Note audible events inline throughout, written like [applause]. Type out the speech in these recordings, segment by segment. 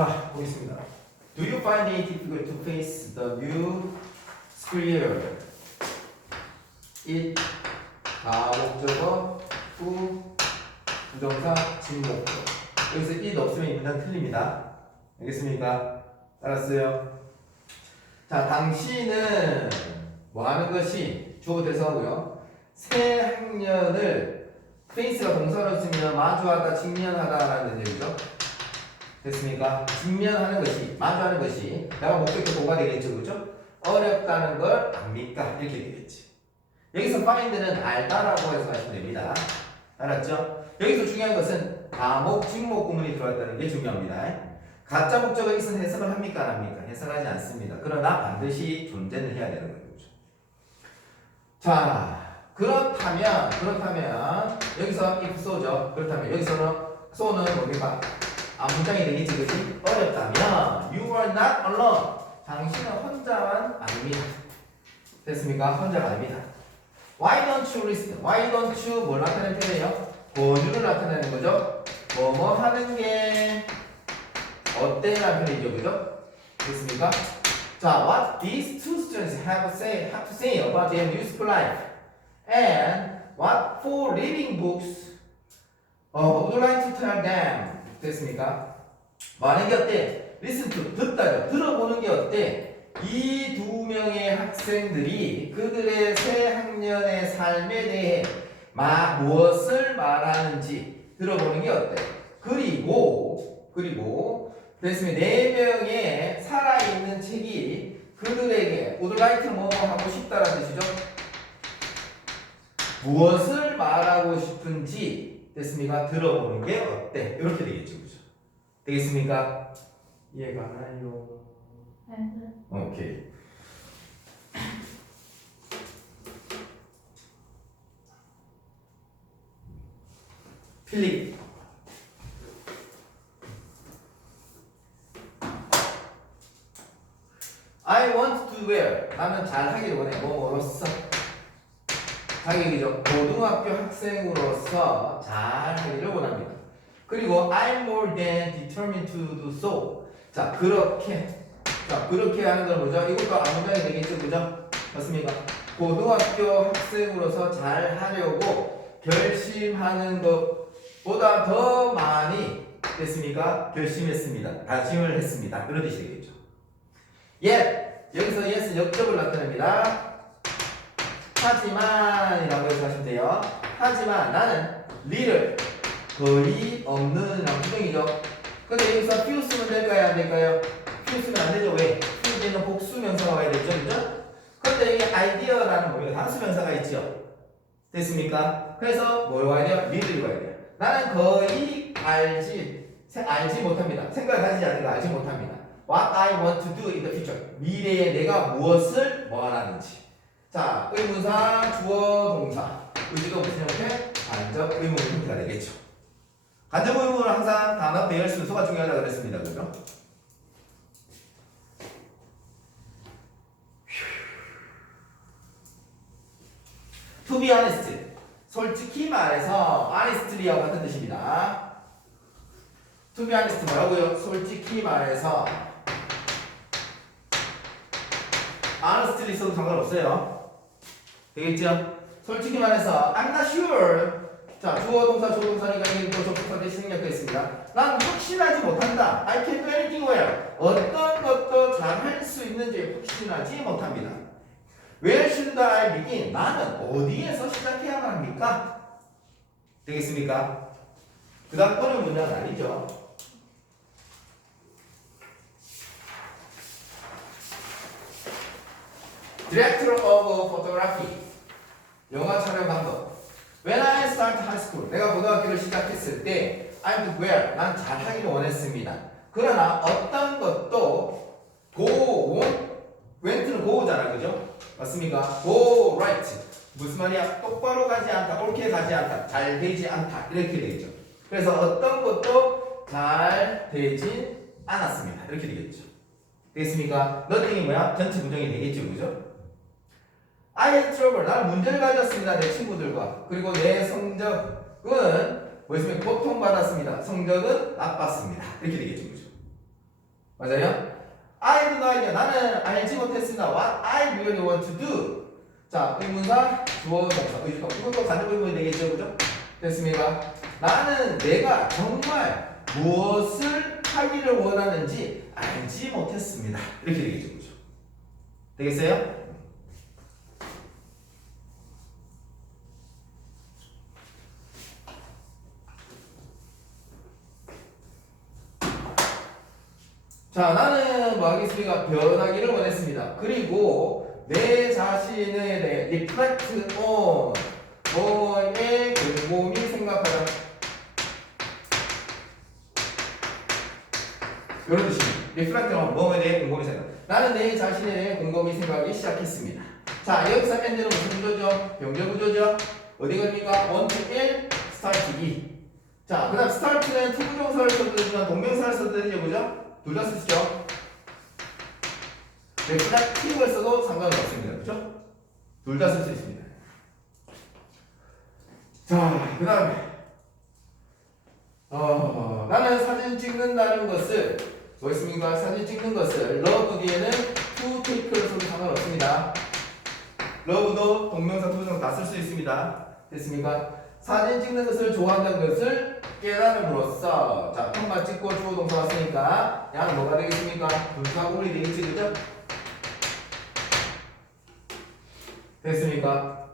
자, 보겠습니다. Do you find it difficult to face the new school it 다 목적어 후 부정사 진목적 여기서 it 없으면 이 문장 틀립니다. 알겠습니까? 알았어요? 자, 당신은 뭐 하는 것이 주어 대사고요. 새 학년을 페이스가 동사로 쓰면 마주하다, 직면하다라는 얘기죠. 됐습니까? 직면하는 것이, 마주하는 것이 내가 목적도 도가 되겠죠, 그죠? 어렵다는 걸 압니까? 이렇게 되겠지. 여기서 find는 알다라고 해서 하시면 됩니다. 알았죠? 여기서 중요한 것은 다목, 직목 구문이 들어왔다는 게 중요합니다. 가짜 목적어 있은 해석을 합니까? 안 합니까? 해석하지 않습니다. 그러나 반드시 존재는 해야 되는 거죠. 자, 그렇다면, 그렇다면, 여기서 if so죠. 그렇다면, 여기서는 so는 뭡니까? 아, 문장이 되겠지, 그지? 어렵다면, you are not alone. 당신은 혼자만 아닙니다. 됐습니까? 혼자가 아닙니다. Why don't you listen? Why don't you 뭘 나타내는 표현이에요? 권유를 나타내는 거죠. 뭐뭐 하는 게 어때라는 표현이죠, 그죠? 됐습니까? 자, what these two students have say have to say about their school life, and what four reading books uh, would like to tell them? 됐습니까? 게 어때? listen to 듣다죠. 들어보는 게 어때? 이 두 명의 학생들이 그들의 새 학년의 삶에 대해 마, 무엇을 말하는지 들어보는 게 어때? 그리고 그리고 됐으면 네 명의 살아있는 책이 그들에게 would like 뭐 하고 싶다라는 뜻이죠. 무엇을 말하고 싶은지 됐습니까? 들어보는 게 어때? 이렇게 되겠죠, 그죠? 되겠습니까? 이해가 가나요? 네. 오케이. 필립. I want to well. 나는 잘하기를 원해. 뭐뭐로서. 자격이죠. 고등학교 학생으로서 잘 하기를 원합니다. 그리고 I'm more than determined to do so. 자, 그렇게. 자, 그렇게 하는 건 뭐죠? 이것도 아무장이 되겠죠, 그죠? 맞습니까? 고등학교 학생으로서 잘 하려고 결심하는 것보다 더 많이 됐습니까? 결심했습니다. 다짐을 했습니다. 그런 뜻이 되겠죠. yet 여기서 yes는 역접을 나타냅니다. 하지만 이라고 해서 하시면 돼요. 하지만 나는 리를 거의 없는 남성이죠. 근데 여기서 few 쓰면 될까요? 안 될까요? few 쓰면 안 되죠. 왜? few는 복수 명사가 와야 되죠. 그죠? 근데 이게 아이디어라는 뭐예요? 단수 명사가 있죠. 됐습니까? 그래서 뭘 와야 돼요? 리를 와야 돼요. 나는 거의 알지, 세- 알지 못합니다. 생각하지 않는 거 알지 못합니다. What I want to do in the future. 미래에 내가 무엇을 뭐 하라는지. 자, 의문사, 주어, 동사. 의지도 무슨 형태? 간접 의문 형태가 되겠죠. 간접 의문은 항상 단어 배열 순서가 중요하다고 그랬습니다. 그죠? Be honest. 솔직히 말해서 honestly하고 같은 뜻입니다. Be honest 뭐라고요? 솔직히 말해서 honestly 써도 상관없어요. 되겠죠? 솔직히 말해서 I'm not sure. 자, 주어 동사, 조동사니까 이게 또 접속사 대신 생략했습니다. 난 확신하지 못한다. I can do anything well. 어떤 것도 잘 할 수 있는지 확신하지 못합니다. Where should I begin? 나는 어디에서 시작해야만 합니까? 되겠습니까? 그 다음 어려운 문장은 아니죠. Director of 영화 촬영 감독 When I start high school 내가 고등학교를 시작했을 때 I'm where 난 잘하기를 원했습니다 그러나 어떤 것도 go went는 go잖아 그죠? 맞습니까? go right 무슨 말이야? 똑바로 가지 않다 옳게 가지 않다 잘 되지 않다 이렇게 되겠죠 그래서 어떤 것도 잘 되지 않았습니다 이렇게 되겠죠 되겠습니까? nothing이 뭐야? 전체 부정이 되겠죠 그죠? I had trouble. 나는 문제를 가졌습니다. 내 친구들과. 그리고 내 성적은 뭐였으면 고통받았습니다. 성적은 나빴습니다. 이렇게 되겠죠. 그죠? 맞아요? I have no idea. 나는 알지 못했습니다. What I really want to do. 자, 의문사, 주어, 동사, 의주동. 이것도 간접 의문이 되겠죠, 그죠? 됐습니까? 나는 내가 정말 무엇을 하기를 원하는지 알지 못했습니다. 이렇게 되겠죠, 그죠? 되겠어요? 자, 나는 뭐 하겠습니까? 변하기를 원했습니다. 그리고 내 자신에 대해 reflect on 뭐에 곰곰이 생각하다. 이런 뜻입니다. reflect on 뭐에 대해 곰곰이 생각. 나는 내 자신에 대해 곰곰이 생각하기 시작했습니다. 자, 여기서 end는 무슨 구조죠? 병렬 구조죠? 어디 갑니까? 1 to 1, start 2. 자, 그 다음 start는 투부정사를 써도 되지만 동명사를 써도 되죠, 그죠? 둘다 쓰시죠? reflecting을 써도 상관은 없습니다. 그죠? 둘다 쓸 수 있습니다. 자, 그 다음에 어, 나는 사진 찍는다는 것을 뭐 있습니까? 사진 찍는 것을 뒤에는 to take를 써도 상관없습니다. love도 동명사, 투부정사 다 쓸 수 있습니다. 됐습니까? 사진 찍는 것을 좋아한다는 것을 깨달음으로써 자, 평만 찍고 주어 동사 왔으니까 양 뭐가 되겠습니까? 분사구문이 되겠지, 그죠? 됐습니까?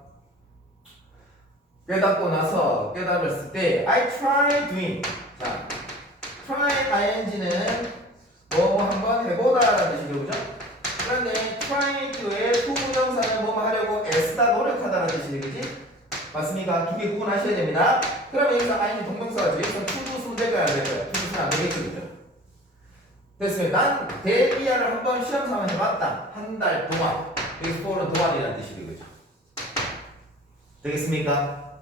깨닫고 나서 깨달았을 때 I try doing 자, try ing는 뭐뭐 한번 해보다 라는 뜻이죠, 그죠? 그런데 try to의 후부정사는 뭐뭐 하려고 애쓰다 노력하다라는 뜻이 되겠지? 맞습니까? 두 개 구분하셔야 됩니다. 그러면 여기서 아이는 동명사가 여기서 투부 쓰면 될까요? 안 될까요? 투부 쓰면 안 되겠죠, 그죠? 됐습니다. 난 대비아를 한 번 시험 삼아 해봤다. 한 달 동안. 여기서 for는 동안이라는 뜻이 되겠죠. 되겠습니까?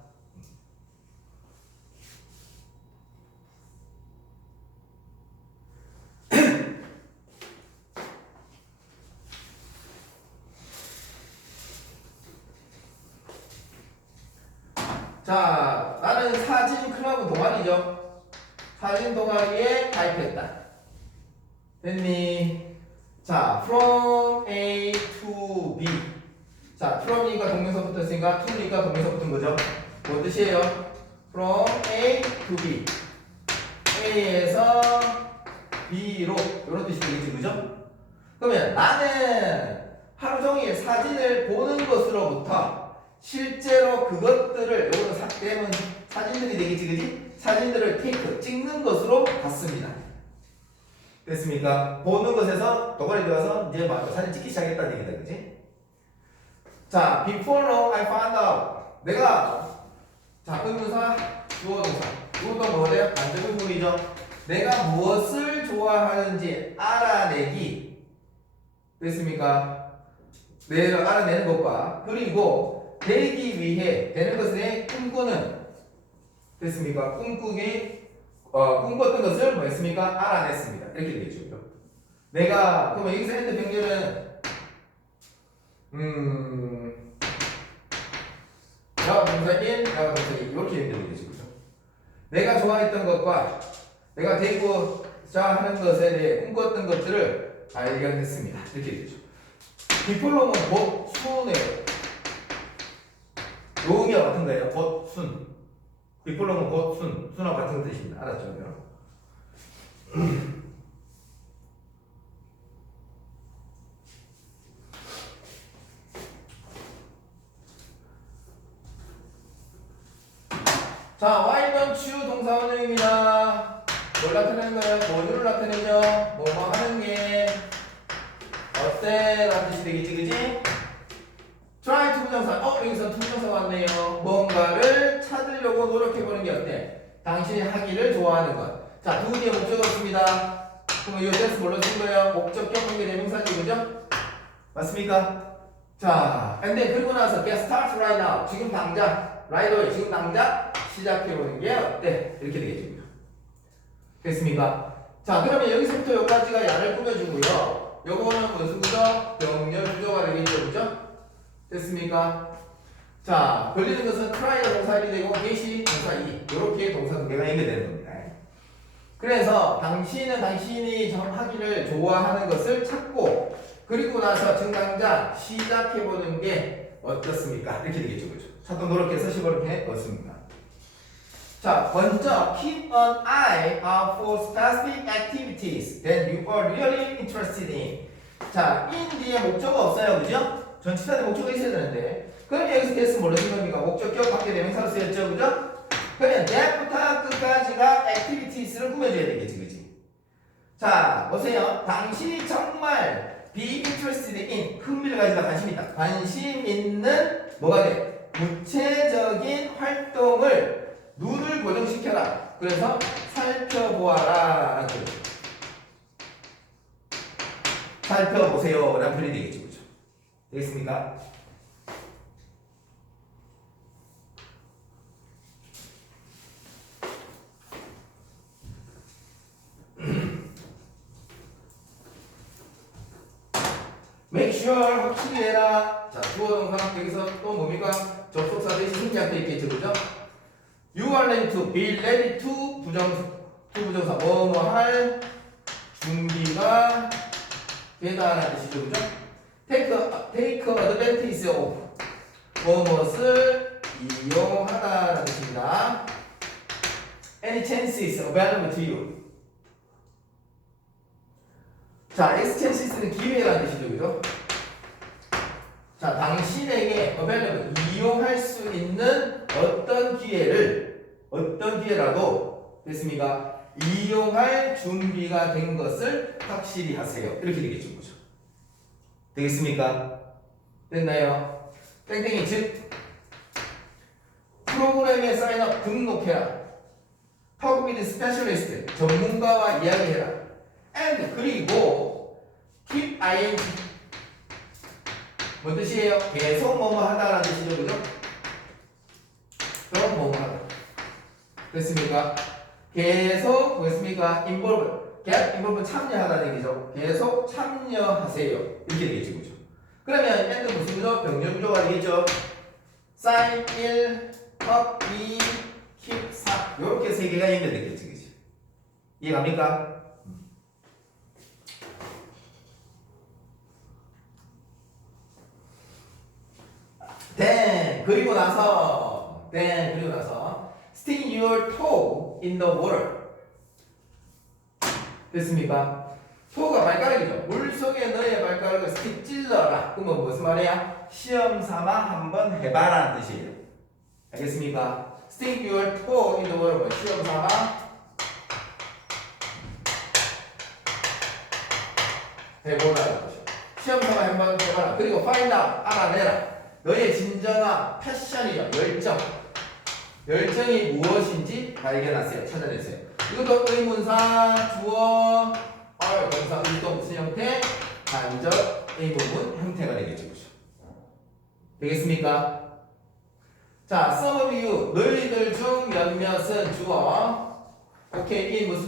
자, 나는 사진 클럽 동아리죠. 동아리에 가입했다. 됐니? 자, from A to B. 자, from이니까 동명사 붙었으니까 to니까 동명사 붙은 거죠. 뭐 뜻이에요? from A to B. A에서 B로 이런 뜻이 되겠지, 그죠? 그러면 나는 하루 종일 사진을 보는 것으로부터 실제로 그것들을 요거는 사, 때문 사진들이 되겠지 그지? 사진들을 테이크 찍는 것으로 봤습니다. 됐습니까? 보는 것에서 동아리 들어가서 이제 막 사진 찍기 시작했다는 얘기다 그지? 자, before long I found out 내가 자 의문사 주어 동사 이것도 뭐래요? 반대 부분이죠. 내가 무엇을 좋아하는지 알아내기 됐습니까? 내가 알아내는 것과 그리고 되기 위해 되는 것에 꿈꾸는 됐습니까? 꿈꾸기 어, 꿈꿨던 것을 뭐 했습니까? 알아냈습니다. 이렇게. 그죠? 내가 그러면 여기서 핸드 병렬은 음 야, 동사 1, 야, 동사 2 이렇게 되겠죠. 그죠? 내가 좋아했던 것과 내가 되고자 하는 것에 대해 꿈꿨던 것들을 발견했습니다. 이렇게 되죠. 디플로는 뭐 순이에요. 요음이와 같은 거예요. 곧 순. 비폴로는 곧 순. 순하고 같은 뜻입니다. 알았죠? [clears throat] 자, why don't you 동사 원형입니다. 뭘 나타내는 거예요? 뭐를 나타내죠? 뭐뭐 하는 게 어때? 라는 뜻이 되겠지, 그지? Try 투부정사. 어, 여기서 투부정사가 왔네요. 뭔가를 찾으려고 노력해보는 게 어때? 당신이 하기를 좋아하는 것. 자, 두 개의 목적어 없습니다. 그럼 이 대해서 뭘로 쓴 거예요? 목적격 관계 대명사지, 그죠? 맞습니까? 자, 근데 그리고 나서 get start right now. 지금 당장, right away. 지금 당장 시작해보는 게 어때? 이렇게 되겠죠. 됐습니까? 자, 그러면 여기서부터 여기까지가 야를 꾸며주고요. 요거는 무슨 구조? 병렬 구조가 되겠죠, 그죠? 됐습니까? 자, 걸리는 것은 try가 동사 1이 되고 get이 동사 2. 이렇게 동사 두 개가 연결되는 겁니다. 그래서 당신은 당신이 정- 하기를 좋아하는 것을 찾고 그리고 나서 증강자 시작해보는 게 어떻습니까? 이렇게 되겠죠, 그죠? 찾도 노력해서 게 어떻습니까? 자, 먼저 keep an eye out for specific activities that you are really interested in. 자, in 뒤에 목적어 없어요, 그죠? 전치사에 목적어 있어야 되는데. 그럼 여기서 됐으면 모르는 겁니까? 목적격 밖에 대명사로 쓰였죠, 그죠? 그러면 that부터 끝까지가 activities를 꾸며줘야 되겠지, 그지? 자, 보세요. 당신이 정말 be interested in 흥미를 가지다 관심 있다. 관심 있는 뭐가 돼? 구체적인 활동을 눈을 고정시켜라. 그래서 살펴보아라. 라는 거죠. 살펴보세요. 라는 표현이 되겠죠. 되겠습니까? [clears throat] 확실히 해라. 자, 주어 동사 여기서 또 뭡니까? 접속사 대신 승리한테 있겠죠. 그죠? You are ready to be ready to 부정사 부정사 뭐뭐 할 준비가 되다라는 뜻이죠. 그죠? Take advantage of 뭐뭇을 이용하다라는 뜻입니다. Any chances available to you. 자, X chances는 기회라는 뜻이죠. 그죠? 자, 당신에게 available 이용할 수 있는 어떤 기회를 어떤 기회라도 됐습니까? 이용할 준비가 된 것을 확실히 하세요. 이렇게 되겠죠. 그죠? 되겠습니까? 됐나요? 땡땡이 즉 프로그램에 사인업 등록해라. Talk specialist 전문가와 이야기해라. And 그리고 keep ing 뭔 뜻이에요? 계속 뭐뭐 하다라는 뜻이죠, 그죠? 그럼 뭐뭐 하다. 됐습니까? 계속 뭐겠습니까? involve, get involve 참여하다는 얘기죠. 계속 참여하세요. 이렇게 되겠죠, 그죠? 그러면 and 무슨 구조? 병렬 구조가 되겠죠. sign 1, up 2, keep 4 이렇게 세 개가 연결되겠지, 그죠? 이해갑니까? then 그리고 나서 then 그리고 나서 stick your toe in the water 됐습니까? 토가 발가락이죠. 물 속에 너의 발가락을 스틱 찔러라. 그러면 무슨 말이야? 시험 삼아 한번 해봐라는 뜻이에요. 알겠습니까? Stick your toe in the water. 뭐 시험 삼아 해보라는 것이죠. 시험 삼아 한번 해봐라. 그리고 find out 알아내라. 너의 진정한 패션이죠. 열정. 열정이 무엇인지 발견하세요. 찾아내세요. 이것도 의문사, 주어, 얼, 동사, 운동, 무슨 형태? 간접, 의문문 형태가 되겠죠. 그죠? 되겠습니까? 자, some of you, 너희들 중 몇몇은 주어, 오케이, 이 무슨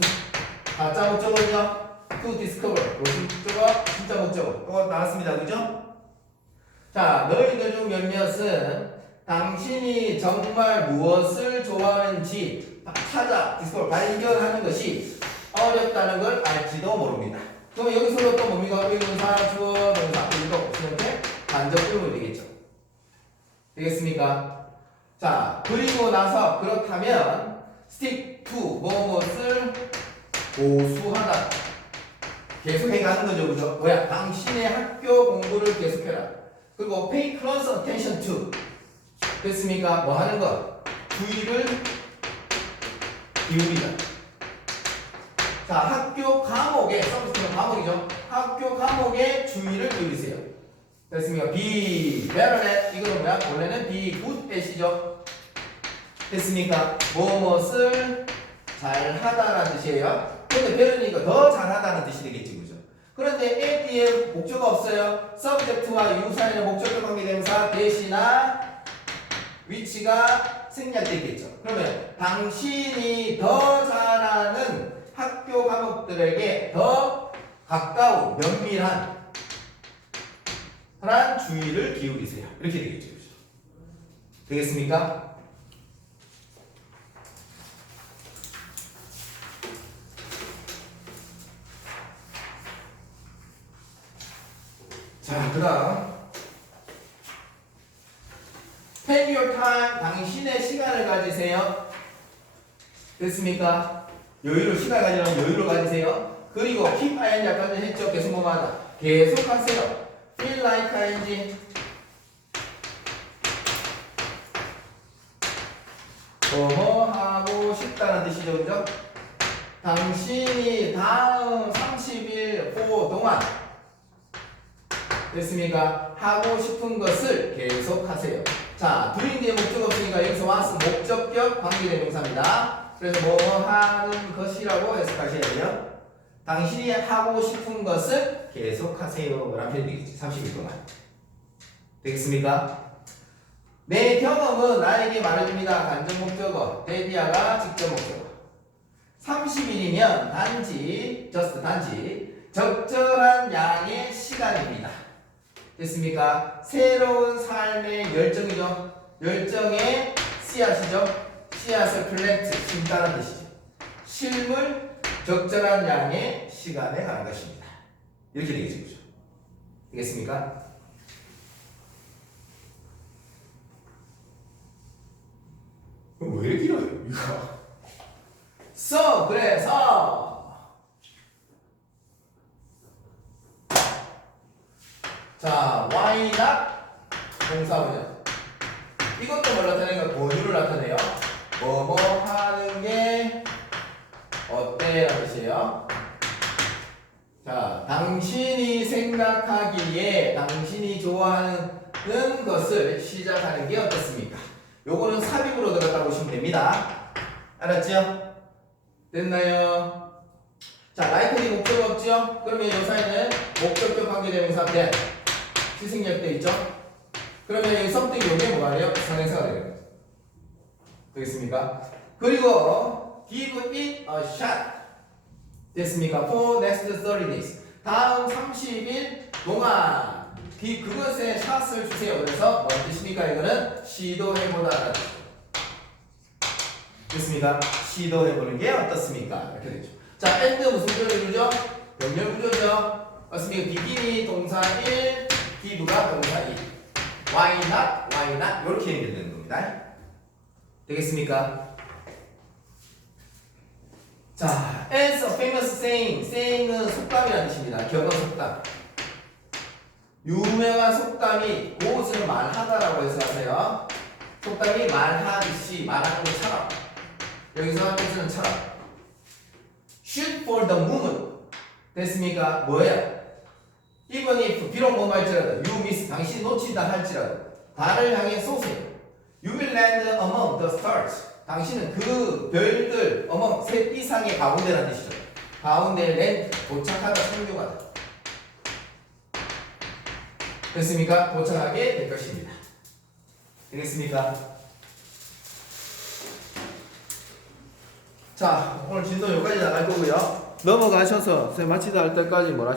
가짜 목적어냐? to discover, 무슨 목적어? 진짜 목적어. 또 나왔습니다. 그죠? 자, 너희들 중 몇몇은 당신이 정말 무엇을 좋아하는지 찾아, 디스코를 발견하는 것이 어렵다는 걸 알지도 모릅니다. 그럼 여기서도 또 뭡니까? 의문사, 주어, 동사, 운동, 이렇게 간접 의문이 되겠죠. 되겠습니까? 자, 그리고 나서 그렇다면 stick to 무엇을 고수하다. 계속 해 가는 거죠, 그죠? 뭐야? 당신의 학교 공부를 계속해라. 그리고 pay close attention to. 됐습니까? 뭐 하는 거? 주의를 기울이다. 자, 학교 과목에, 서비스는 과목이죠. 학교 과목에 주의를 기울이세요. 됐습니까? be better at. 이거는 뭐야? 원래는 be good at이죠. 됐습니까? 무엇을 잘 하다라는 뜻이에요. 근데 better니까 더 잘하다는 뜻이 되겠지, 그죠? 그런데 at 뒤에 목적어 없어요. subject와 유사인의 목적격 관계대명사 대신나 위치가 승리한테 있겠죠. 그러면 당신이 더 잘하는 학교 과목들에게 더 가까운 면밀한 그런 주의를 기울이세요. 이렇게 되겠죠. 되겠습니까? 자, 그 다음. Time. 당신의 시간을 가지세요. 됐습니까? 여유를, 시간 가지는 여유를 가지세요. 그리고 keep ing 아까 했죠? 계속 뭐마다. 계속 하세요. feel like ing. 뭐뭐 하고 싶다는 뜻이죠, 그죠? 당신이 다음 30일 호 동안 됐습니까? 하고 싶은 것을 계속 하세요. 자, doing 뒤에 목적 없으니까 여기서 와서 목적격 관계대명사입니다. 그래서 뭐 하는 것이라고 해석하셔야 돼요. 당신이 하고 싶은 것을 계속 하세요. 라는 표현이 되겠지. 30일 동안. 되겠습니까? 내 경험은 나에게 말해줍니다. 간접 목적어. 데디아가 직접 목적어. 30일이면 단지, just 단지, 적절한 양의 시간입니다. 됐습니까? 새로운 삶의 열정이죠. 열정의 씨앗이죠. 씨앗을 플랜트, 심다는 뜻이죠. 실물, 적절한 양의 시간에 가는 것입니다. 이렇게 되겠죠. 그죠? 되겠습니까? 왜 길어요, 이거? so, 그래서 자, why not? 동사문요. 이것도 뭘 나타내니까 권유를 나타내요. 뭐뭐 하는 게 어때? 라는 뜻이에요. 자, 당신이 생각하기에 당신이 좋아하는 것을 시작하는 게 어떻습니까? 요거는 삽입으로 들어갔다 보시면 됩니다. 알았죠? 됐나요? 자, 라이트니 목적 없죠? 그러면 이 사이는 목적격 관계대명사 된 시승력 돼 있죠? 그러면 여기 something 요게 뭐예요? 선행사가 되는 거예요. 되겠습니까? 그리고 give it a shot. 됐습니까? For next 30 days. 다음 30일 동안 기- 그것에 샷을 주세요. 그래서 뭔 뜻입니까? 이거는 시도해보다라는 뜻이죠. 됐습니까? 시도해보는 게 어떻습니까? 이렇게 되죠. 자, and 무슨 구조죠? 연결 구조죠. 맞습니까? 비기니 동사 1, give가 동사 2. Why not? Why not? 이렇게 연결되는 겁니다. 되겠습니까? 자, as a famous saying. saying은 속담이라는 뜻입니다. 격언 속담. 유명한 속담이 무엇을 말하다라고 해서 하세요. 속담이 말하듯이 말하는 것처럼. 여기서 뜻은 처럼. shoot for the moon. 됐습니까? 뭐예요? Even if 비록 뭐 말지라도 you miss 당신 놓친다 할지라도 달을 향해 쏘세요. You will land among the stars. 당신은 그 별들 among 셋 이상의 가운데라는 뜻이죠. 가운데 land 도착하다 성교하다. 됐습니까? 도착하게 될 것입니다. 되겠습니까? 자, 오늘 진도 여기까지 나갈 거고요. 넘어가셔서 쌤 마치다 할 때까지 뭘 하시?